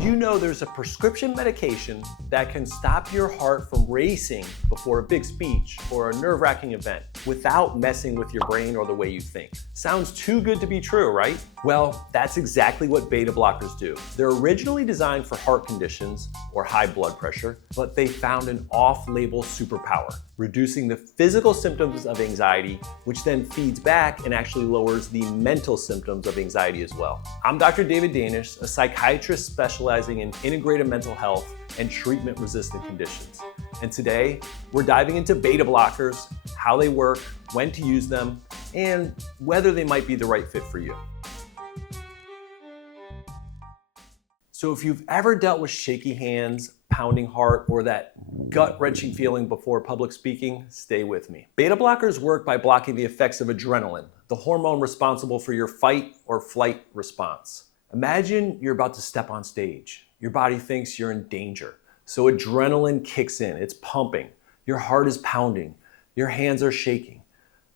Did you know there's a prescription medication that can stop your heart from racing before a big speech or a nerve-wracking event without messing with your brain or the way you think? Sounds too good to be true, right? Well, that's exactly what beta blockers do. They're originally designed for heart conditions or high blood pressure, but they found an off-label superpower, reducing the physical symptoms of anxiety, which then feeds back and actually lowers the mental symptoms of anxiety as well. I'm Dr. David Danish, a psychiatrist specializing in integrative mental health and treatment-resistant conditions. And today, we're diving into beta blockers, how they work, when to use them, and whether they might be the right fit for you. So if you've ever dealt with shaky hands, pounding heart, or that gut-wrenching feeling before public speaking, stay with me. Beta blockers work by blocking the effects of adrenaline, the hormone responsible for your fight or flight response. Imagine you're about to step on stage. Your body thinks you're in danger. So adrenaline kicks in, it's pumping. Your heart is pounding. Your hands are shaking.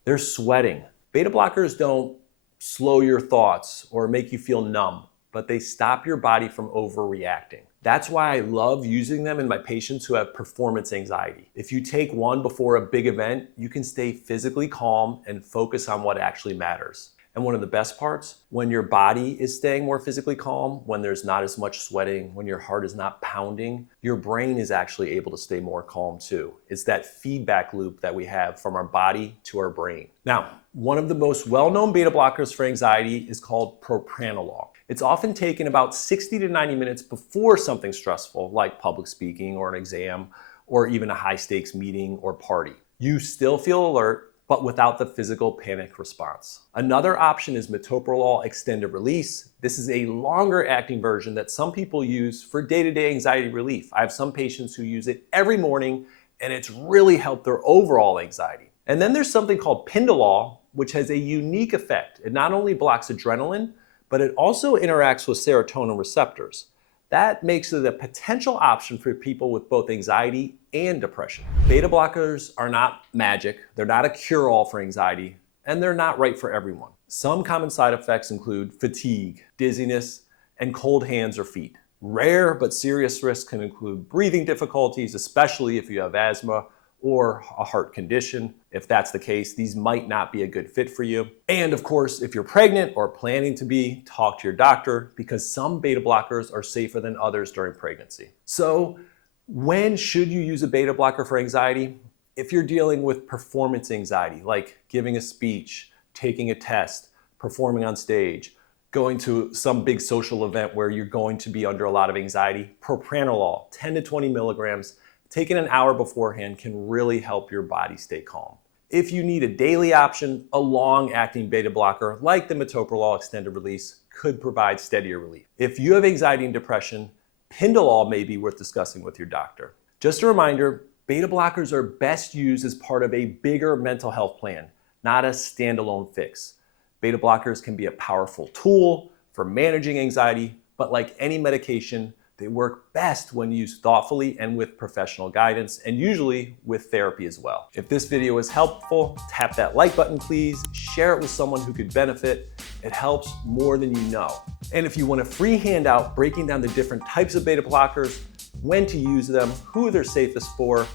They're sweating. Beta blockers don't slow your thoughts or make you feel numb, but they stop your body from overreacting. That's why I love using them in my patients who have performance anxiety. If you take one before a big event, you can stay physically calm and focus on what actually matters. And one of the best parts, when your body is staying more physically calm, when there's not as much sweating, when your heart is not pounding, your brain is actually able to stay more calm too. It's that feedback loop that we have from our body to our brain. Now, one of the most well-known beta blockers for anxiety is called Propranolol. It's often taken about 60 to 90 minutes before something stressful, like public speaking or an exam, or even a high-stakes meeting or party. You still feel alert, but without the physical panic response. Another option is Metoprolol extended release. This is a longer acting version that some people use for day-to-day anxiety relief. I have some patients who use it every morning, and it's really helped their overall anxiety. And then there's something called Pindolol, which has a unique effect. It not only blocks adrenaline, but it also interacts with serotonin receptors. That makes it a potential option for people with both anxiety and depression. Beta blockers are not magic, they're not a cure-all for anxiety, and they're not right for everyone. Some common side effects include fatigue, dizziness, and cold hands or feet. Rare but serious risks can include breathing difficulties, especially if you have asthma or a heart condition. If that's the case, these might not be a good fit for you. And of course, if you're pregnant or planning to be, talk to your doctor because some beta blockers are safer than others during pregnancy. So when should you use a beta blocker for anxiety? If you're dealing with performance anxiety, like giving a speech, taking a test, performing on stage, going to some big social event where you're going to be under a lot of anxiety, Propranolol, 10 to 20 milligrams, taken an hour beforehand can really help your body stay calm. If you need a daily option, a long-acting beta blocker like the Metoprolol extended release could provide steadier relief. If you have anxiety and depression, Pindolol may be worth discussing with your doctor. Just a reminder, beta blockers are best used as part of a bigger mental health plan, not a standalone fix. Beta blockers can be a powerful tool for managing anxiety, but like any medication, they work best when used thoughtfully and with professional guidance, and usually with therapy as well. If this video was helpful, tap that like button please, share it with someone who could benefit. It helps more than you know. And if you want a free handout breaking down the different types of beta blockers, when to use them, who they're safest for,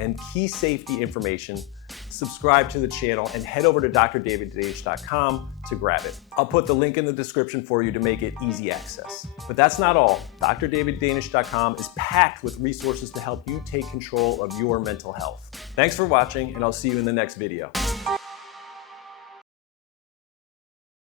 and key safety information, subscribe to the channel and head over to drdaviddanish.com to grab it. I'll put the link in the description for you to make it easy access. But that's not all. drdaviddanish.com is packed with resources to help you take control of your mental health. Thanks for watching, and I'll see you in the next video.